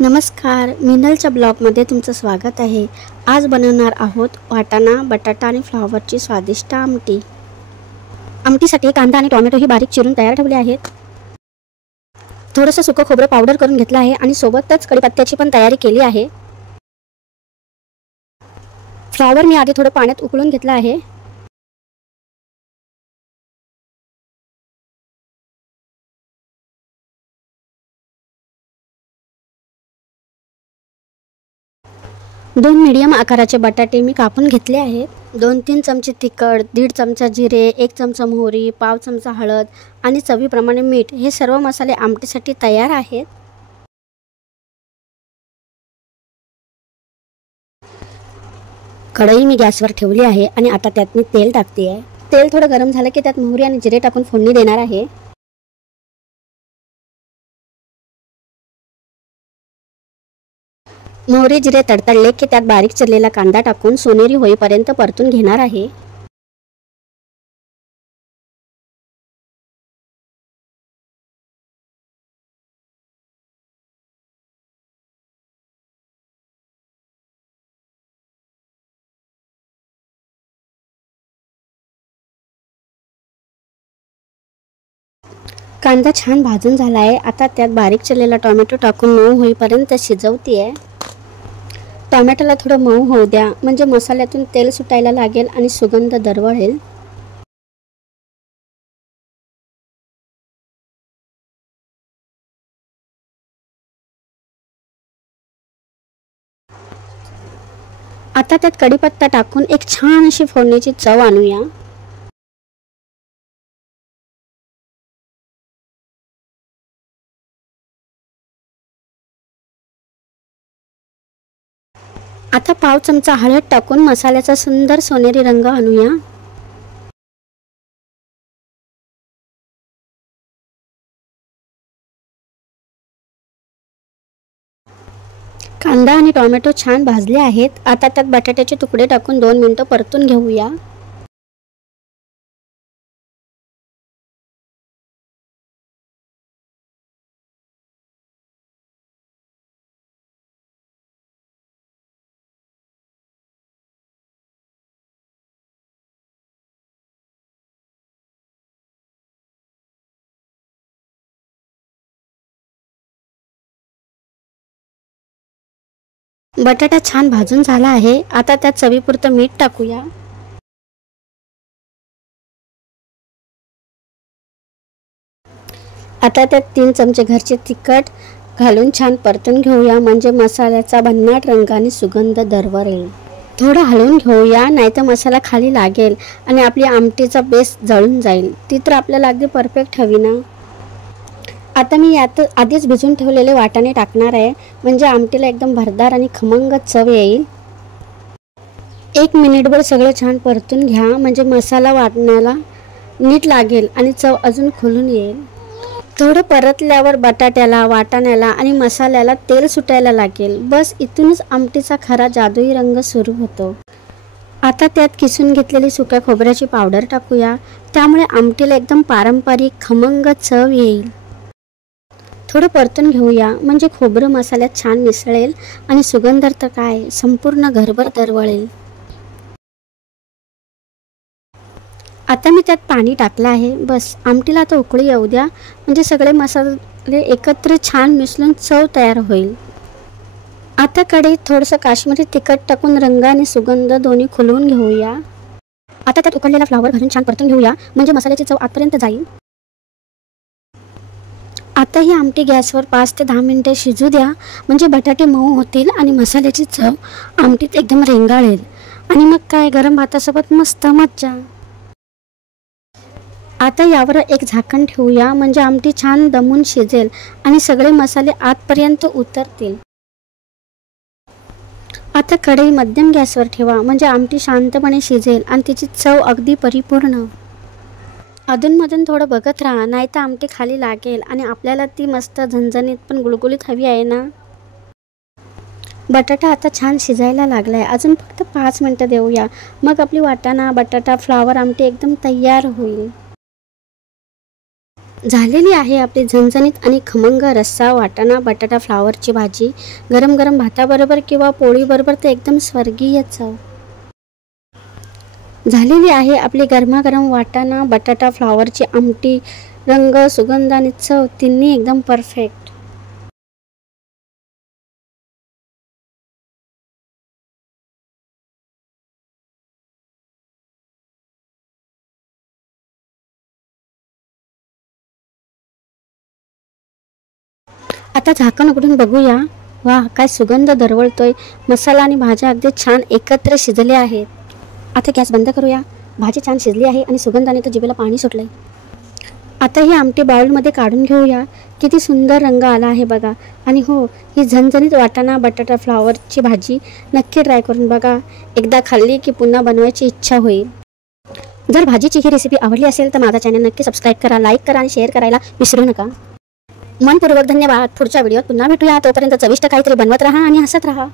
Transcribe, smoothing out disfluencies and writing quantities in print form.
नमस्कार, मिनलच्या ब्लॉगमध्ये तुमचं स्वागत आहे। आज बनवणार आहोत वाटाणा, बटाटा आणि फ्लॉवरची स्वादिष्ट आमटी। आमटीसाठी कांदा आणि टोमॅटो ही बारीक चिरून तयार ठेवले आहेत। थोडंसं सुकं खोबरं पावडर करून घेतलं आहे आणि सोबतच कढीपत्त्याची पण तयारी केली आहे। फ्लॉवर मी आधी थोडं पाण्यात उकळून घेतलं आहे। दोन मीडियम आकाराचे बटाटे मी कापून घेतले आहेत। 2-3 चमचे तिखट, 1.5 चमचा जिरे, 1 चमचा मोहरी, पाव चमचा हळद आणि चवीप्रमाणे मीठ हे सर्व मसाले आमटीसाठी तयार आहेत। कढई मी गॅसवर ठेवली आहे आणि आता त्यात मी तेल टाकते आहे। तेल थोडं गरम झालं की त्यात मोहरी आणि जिरे टाकून फोडणी देणार आहे। मोहरी जिरे तडतडले की त्यात बारीक चिरलेला कांदा टाकून सोनेरी होईपर्यंत परतून घेणार आहे। कांदा छान भाजून झाला आहे। आता त्यात बारीक चिरलेला टोमॅटो टाकून मऊ होईपर्यंत शिजवते आहे। टोमॅटोला थोडं मऊ होऊ द्या, म्हणजे मसाल्यातून तेल सुटायला लागेल आणि सुगंध दरवळेल। आता त्यात कढीपत्ता टाकून एक छान अशी फोडणीची चव आणूया। आता पाव चमचा हळद टाकून मसाल्याचा सुंदर सोनेरी रंग आणूया। कांदा आणि टोमॅटो छान भाजले आहेत। आता त्यात बटाट्याचे तुकडे टाकून 2 मिनिटं परतून घेऊया। बटाटा छान भाजून झाला आहे। आता त्यात चवीपुरतं मीठ टाकूया। आता त्यात 3 चमचे घरचे तिखट घालून छान परतून घेऊया, म्हणजे मसाल्याचा भन्नाट रंग आणि सुगंध दरवळेल। थोडं हलवून घेऊया, नाहीतर मसाला खाली लागेल आणि आपली आमटीचा बेस जळून जाईल। ती तर आपल्याला अगदी परफेक्ट हवी ना। आता मी यात आधीच भिजून ठेवलेले वाटाणे टाकणार आहे, म्हणजे आमटीला एकदम भरदार आणि खमंग चव येईल। 1 मिनिटभर सगळं छान परतून घ्या, म्हणजे मसाला वाटण्याला नीट लागेल आणि चव अजून खुलून येईल। थोडं परतल्यावर बटाट्याला, वाटाण्याला आणि मसाल्याला तेल सुटायला लागेल। बस इथूनच आमटीचा खरा जादुई रंग सुरू होतो। आता त्यात किसून घेतलेली सुक्या खोबऱ्याची पावडर टाकूया, त्यामुळे आमटीला एकदम पारंपरिक खमंग चव येईल। थोडं परतून घेऊया, म्हणजे खोबरं मसाल्यात छान मिसळेल आणि सुगंध तर काय संपूर्ण घरभर दरवळेल। आता मी त्यात पाणी टाकलं आहे। बस आमटीला आता उकळी येऊ द्या, म्हणजे सगळे मसाले एकत्र छान मिसळून चव तयार होईल। आता कढईत थोडंसं काश्मीरी तिखट टाकून रंग आणि सुगंध दोन्ही खुलवून घेऊया। आता त्यात उकडलेला फ्लॉवर घालून छान परतून घेऊया, म्हणजे मसाल्याची चव आतपर्यंत जाईल। आता ही आमटी गॅसवर 5 ते 10 मिनिटे शिजू द्या, म्हणजे बटाटे मऊ होतील आणि मसाल्याची चव आमटीत एकदम रेंगाळेल आणि मग काय गरम भातासोबत मस्त मज्जा। आता यावर एक झाकण ठेवूया, म्हणजे आमटी छान दमून शिजेल आणि सगळे मसाले आतपर्यंत उतरतील। आता कढई मध्यम गॅसवर ठेवा, म्हणजे आमटी शांतपणे शिजेल आणि तिची चव अगदी परिपूर्ण। अधूनमधून थोडं बघत राहा, नाहीतर आमटी खाली लागेल आणि आपल्याला ती मस्त झणझणीत पण गुळगुळीत हवी आहे ना। बटाटा आता छान शिजायला लागलाय, अजून फक्त 5 मिनिटं देऊया, मग आपली वाटाणा, बटाटा, फ्लॉवर आमटी एकदम तयार होईल। झालेली आहे आपली झणझणीत आणि खमंग रस्सा वाटाणा बटाटा फ्लावरची भाजी. गरम गरम भाताबरोबर किंवा पोळीबरोबर ते एकदम स्वर्गीय चव. झालेली आहे आपली गरमागरम वाटाणा बटाटा फ्लावरची आमटी. रंग सुगंध आणि चव तिन्ही एकदम परफेक्ट. आता झाकण उघडून बघूया. वा, काय सुगंध दरवळतोय. मसाला आणि भाज्या अगदी छान एकत्र शिजले आहेत. आता गॅस बंद करूया. भाजी छान शिजली आहे आणि सुगंधाने तर जिभेला पाणी सुटलंय. आता ही आमटी बाउलमध्ये काढून घेऊया. किती सुंदर रंग आला आहे बघा. आणि हो, ही झणझणीत वाटाणा बटाटा फ्लावरची भाजी नक्की ट्राय करून बघा. एकदा खाल्ली की पुन्हा बनवायची इच्छा होईल. जर भाजीची ही रेसिपी आवडली असेल तर माझा चॅनल नक्की सबस्क्राईब करा, लाईक करा आणि शेअर करायला विसरू नका. मनपूर्वक धन्यवाद. पुढच्या व्हिडिओत पुन्हा भेटूया. तोपर्यंत चविष्ट काहीतरी बनवत राहा आणि हसत राहा.